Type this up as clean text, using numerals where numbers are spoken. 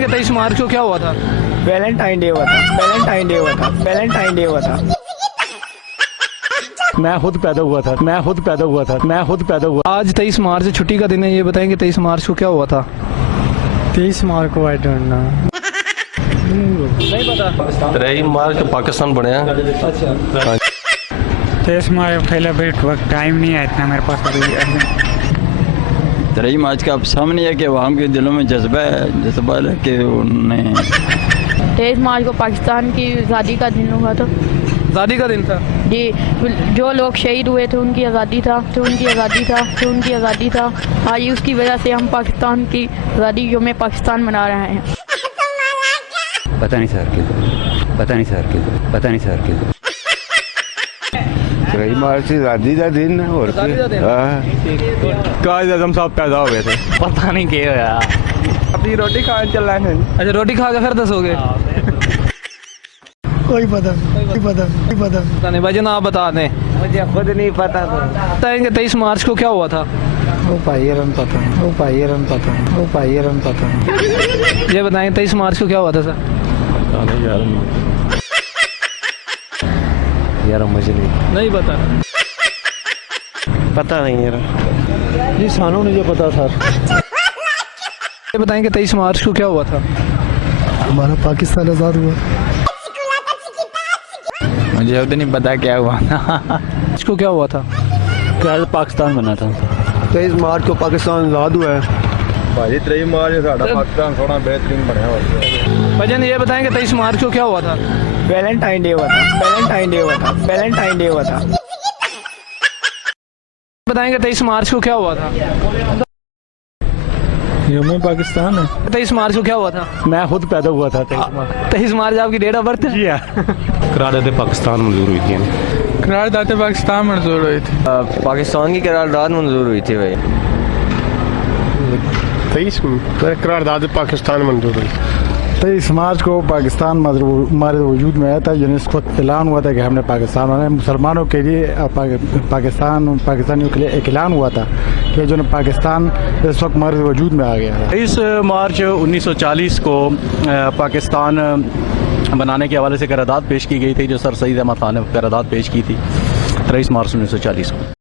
23 मार्च को क्या हुआ था? वैलेंटाइन डे हुआ था। वैलेंटाइन डे हुआ था। वैलेंटाइन डे हुआ था। मैं खुद पैदा हुआ था। मैं खुद पैदा हुआ था। मैं खुद पैदा हुआ। आज 23 मार्च छुट्टी का दिन है, ये बताएंगे 23 मार्च को क्या हुआ था? 23 मार्च को आई डोंट नो। नहीं पता। 23 मार्च को पाकिस्तान बनया। अच्छा, 23 मार्च सेलिब्रेट वक्त टाइम नहीं है इतना मेरे पास अभी। 23 मार्च का अब सामने है कि आवाम के दिलों में जज्बा है कि उन्हें 23 मार्च को पाकिस्तान की आज़ादी का दिन हुआ था आज़ादी का दिन था। जी। जो लोग शहीद हुए थे उनकी आज़ादी था, उनकी आज़ादी था। आज उसकी वजह से हम पाकिस्तान की आज़ादी यौम पाकिस्तान मना रहे हैं। पता नहीं सर के 23 मार्च आज़ादी का दिन और आज़ादी का दिन। कायद आजम साहब पैदा हो गए थे। पता नहीं क्या होया। अभी रोटी खाने चल रहे हैं। अच्छा, रोटी खा के फिर दसोगे? कोई पता नहीं भाई, आप बता दें। मुझे खुद नहीं पता था। बताएंगे 23 मार्च को क्या हुआ था? वो पाइरन पता। ये बताएंगे 23 मार्च को क्या हुआ था सर? यार मुझे नहीं पता। पता नहीं यार। जी सानू नहीं पता सर। ये बताएंगे 23 मार्च को क्या हुआ था? हमारा पाकिस्तान आज़ाद हुआ। मुझे खुद नहीं पता क्या हुआ था। इसको क्या हुआ था? कायद पाकिस्तान बना था। 23 मार्च को पाकिस्तान आज़ाद हुआ है। भाई 23 मार्च साडा पाकिस्तान थोड़ा बेहतरीन बनया हुआ। भजन ये बताएंगे 23 मार्च को क्या हुआ था? वैलेंटाइन डे हुआ था। वैलेंटाइन डे हुआ था। वैलेंटाइन डे हुआ था। बताएंगे 23 मार्च को क्या हुआ था? यौम पाकिस्तान है। 23 मार्च को क्या हुआ था? मैं खुद पैदा हुआ था 23 मार्च आपकी डेट ऑफ बर्थ है? जी हाँ। करारदाद पाकिस्तान मंजूर हुई थी। करारदाद पाकिस्तान मंजूर हुई थी। पाकिस्तान की करारदाद मंजूर हुई थी भाई 23 को करारदाद पाकिस्तान मंजूर हुई। 23 मार्च को पाकिस्तान हमारे वजूद में आया था। यूनेस्को ऐलान हुआ था कि हमने पाकिस्तान बनाया। मुसलमानों के लिए पाकिस्तानियों के लिए एक ऐलान हुआ था कि जो पाकिस्तान इस वक्त हमारे वजूद में आ गया है। 23 मार्च 1940 को पाकिस्तान बनाने के हवाले से करारदाद पेश की गई थी, जो सर सईद अहमद खान ने करारदाद पेश की थी 23 मार्च 1940 को।